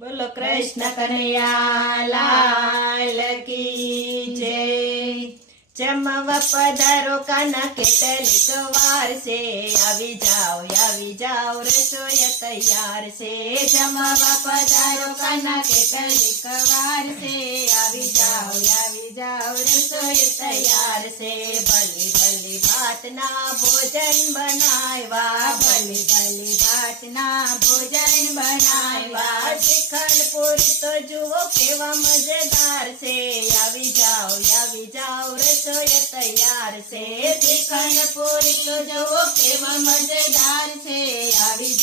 બોલો કૃષ્ણ કનૈયા લાલ કી જય। જમવા પધારો કાના કેટલીક વાર છે, આવી જાઓ રસોઈ તૈયાર છે। જમવા પધારો કાના કેટલીક વાર છે, આવી જાઓ રસોઈ તૈયાર છે। ભલી ભલી ભાતના ભોજન બનાવ્યા, ભલી ભલી ભાતના ભોજન બનાવ્યા। શ્રીખંડ પૂરી તો જુઓ કેવા મજેદાર છે, આવી જાઓ રસોઈ તૈયાર છે। શ્રીખંડ પૂરી તો જુઓ કેવા મજેદાર છે, આવી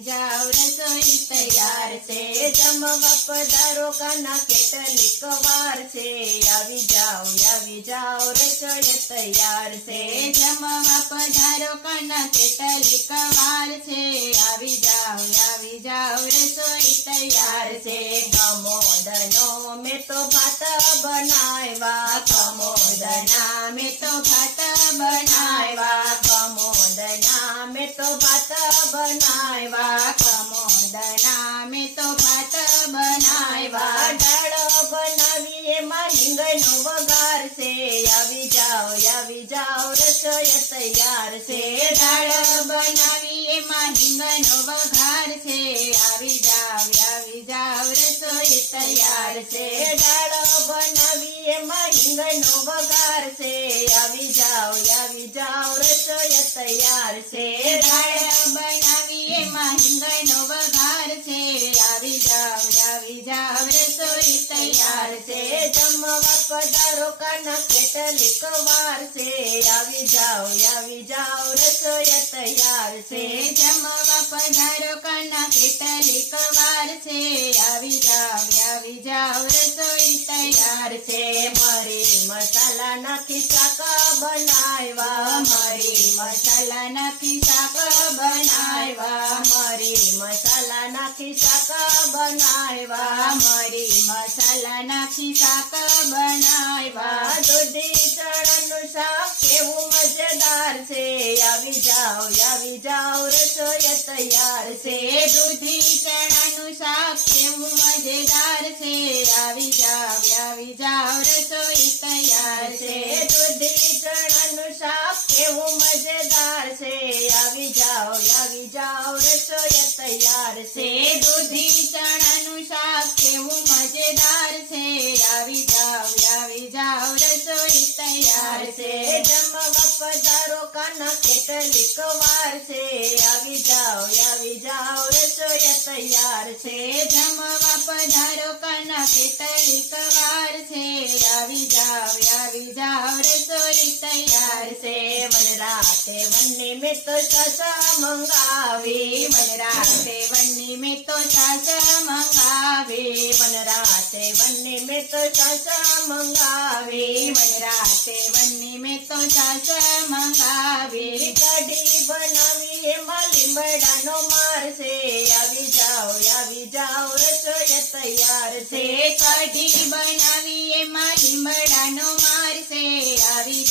જાઓ રસોઈ તૈયાર છે। જમવા પધારો કાના કેટલીક વાર છે, આવી જાઓ રસોઈ તૈયાર છે। જમવા પધારો કાના કેટલીક વાર છે, આવી જાઓ રસોઈ તૈયાર છે। કમોદનો મેં તો ભાત બનાવ્યા, કમોદના મેં તો ભાત બનાવ્યા, કમોદના મેં તો ભાત બનાવ્યા, કમોદના મેં તો ભાત બનાવ્યા। ડાળો બનાવી એમાં રીંગણનો વઘાર છે, આવી જાઓ રસોઈ તૈયાર છે। ડાળો બનાવી એમાં રીંગણનો વઘાર છે, આવી જાઓ રસોઈ તૈયાર છે। ડાળો બનાવી એમાં રીંગણનો વઘાર છે, આવી જાઓ રસોઈ તૈયાર છે। ડાળો બનાવી એમાં રીંગણનો વઘાર છે, આવી જાઓ રસોઈ તૈયાર છે। જમવા પધારો કાના કેટલીક વાર છે, આવી જાઓ રસોઈ તૈયાર છે। જમવા પધારો કાના કેટલીક વાર છે, આવી જાઓ રસોઈ તૈયાર છે। મરી મસાલા નાખી શાક બનાવ્યા, મરી મસાલા નાખી શાક બનાવ્યા, મરી મસાલા નાખી શાક બનાવ્યા, મરી મસાલા નાખી શાક બનાવ્યા। દૂધી ચણાનું શાક કેવું મજેદાર છે, આવી જાઓ રસોઈ તૈયાર છે। દૂધી ચણાનું શાક કેવું મજેદાર છે, આવી જાઓ રસોઈ તૈયાર છે। દૂધી ચણાનું શાક કેવું મજેદાર છે, આવી જાઓ રસોઈ તૈયાર છે। દૂધી ચણાનું શાક કેવું મજેદાર છે, આવી જાઓ રસોઈ તૈયાર છે। જમવા પધારો કાના કેટલીક વાર છે, આવી જાઓ રસોઈ તૈયાર છે। જમવા પધારો કાના કેટલીક વાર છે, આવી જાઓ રસોઈ તૈયાર છે। વનરાતે વનની મેં તો છાશ મંગાવી, વનરાતે વનની મેં તો છાશ મંગાવી, વનરાતે વનની મેં તો છાશ મંગાવી, વનરાતે વનની મેં તો છાશ મંગાવી। કઢી બનાવી એમાં લીમડાનો માર છે, આવી જાઓ રસોઈ તૈયાર છે। કઢી બનાવી એમાં લીમડાનો માર છે, આવી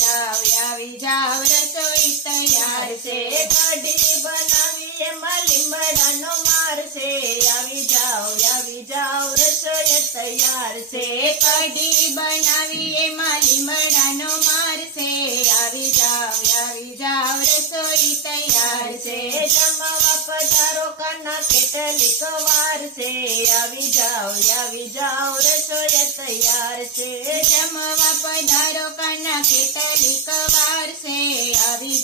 જાઓ રસોઈ તૈયાર છે। કઢી બનાવી એમાં લીમડાનો માર છે, આવી જાઓ રસોઈ તૈયાર છે। કઢી બનાવી એમાં લીમડાનો માર છે, આવી જાઓ રસોઈ તૈયાર છે। જમવા પધારો કાના કેટલીક વાર છે, આવી જાઓ રસોઈ તૈયાર છે। જમવા પધારો કાના કેટલીક વાર છે, આવી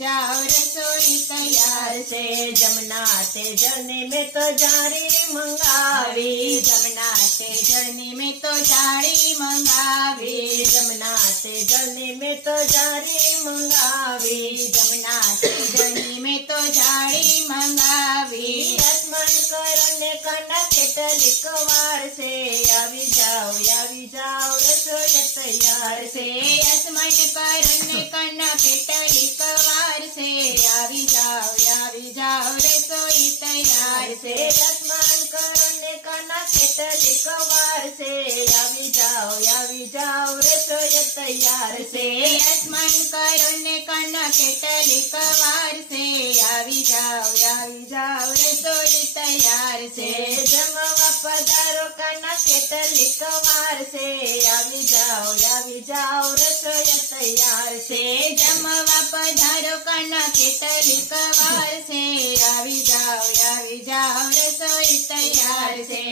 જાઓ રસોઈ તૈયાર છે। જમના તે જળની મેં તો જાળી મંગાવી, જમના તે જળની મેં તો જાળી મંગાવી, જમના તે જળની મેં તો જાળી મંગાવી, જમના તે જળની મેં તો જાળી મંગાવી। રસમન કરને કાના કેટલીક વાર છે, આવી જાઓ રસોઈ તૈયાર છે। રસમન કરને કાના કેટલીક વાર છે, આવી જાઓ રસોઈ તૈયાર છે। રસમન કરને કાના કેટલીક વાર છે, આવી જાઓ રસોઈ તૈયાર છે સ્મરણ કરો ને કન કેટલીક વાર છે આવી જાવ રસોઈ તૈયાર છે જમવા પધારો કાના કેટલીક વાર છે આવી જાવ રસોઈ તૈયાર છે જમવા પધારો કન કેટલીક વાર છે આવી જાવ રસોઈ તૈયાર છે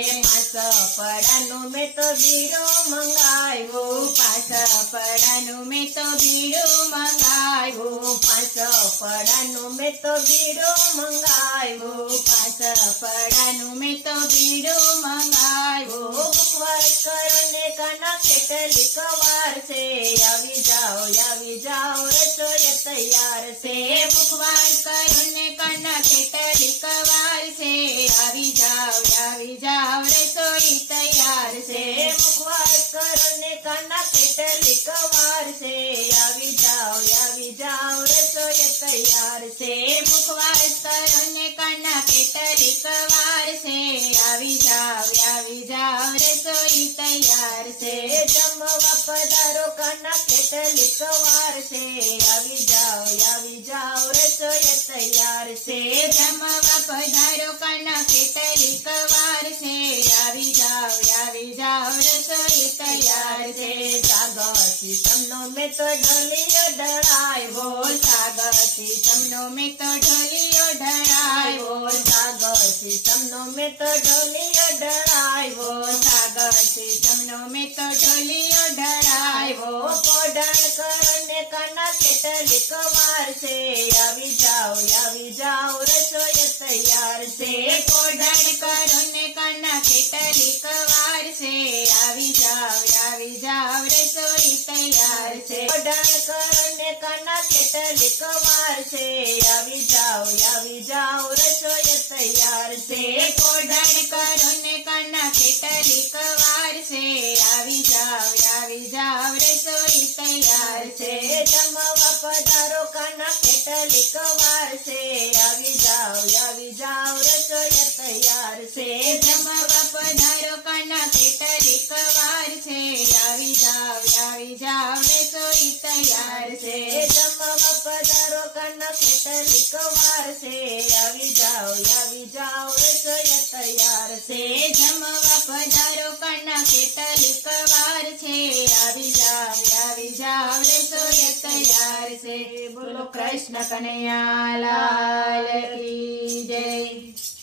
પાસ પડાનું મેં તો બીડો મંગાવ્યો પાસ પડાનું મેં તો બીડું મંગાવ્યું પાસ પડાનું મેં તો બીડો મંગાવ્યો પાસ પડાનું મેં તો બીડું મંગાવ્યું ઉપવાસ કરો ને કાના કેટલીક વાર છે આવી જાવ રસોઈ તૈયાર છે ઉપવાસ કરો ને કન કેટલીક વાર છે આવી જાવ રસોઈ તૈયાર છે ઉપવાસ કરો ને કાના કેટલીક વાર છે આવી જાવ રસોઈ તૈયાર છે ઉપવાસ કરો ને કન કેટલીક વાર છે આવી જાવ રસોઈ તૈયાર છે જમવા પધારો કાના કેટલીક વાર છે આવી જાવ રસોઈ તૈયાર છે જમવા પધારો કન કેટલીક વાર છે આવી જાવ રસોઈ તૈયાર છે સાગર તમનો મેં તો ઢોલિયો ઢળાવ્યો સાગરથી તમનો મેં તો ઢોલિયો ઢળાવ્યો સાગર તમનો મેં તો ઢોલિયો ઢળાવ્યો સાગરથી તમનો મેં તો ઢોલિયો ઢળાવ્યો પોઢણ કરો ને કાના કેટલીક વાર છે આવી જાવ રસોઈ તૈયાર છે પોઢણ કરો ને કન કેટલીક વાર છે આવી જાવ રસોઈ તૈયાર છે પોઢણ કરો ને કાના કેટલીક વાર છે આવી જાવ રસોઈ તૈયાર છે પોઢણ કરો ને કન કેટલીક વાર છે આવી જાવ રસોઈ તૈયાર છે જમવા પધારો કાના કેટલીક વાર છે આવી જાવ રસોઈ તૈયાર છે જમવા પધારો કન કેટલીક વાર છે આવી જાવ રસોઈ તૈયાર છે જમવા પધારો કાના કેટલીક વાર છે આવી જાવ રસોઈ તૈયાર છે જમવા પધારો કન કેટલીક વાર છે આવી જાવ રસોઈ તૈયાર છે બોલો કૃષ્ણ કનૈયા લાલ કી જય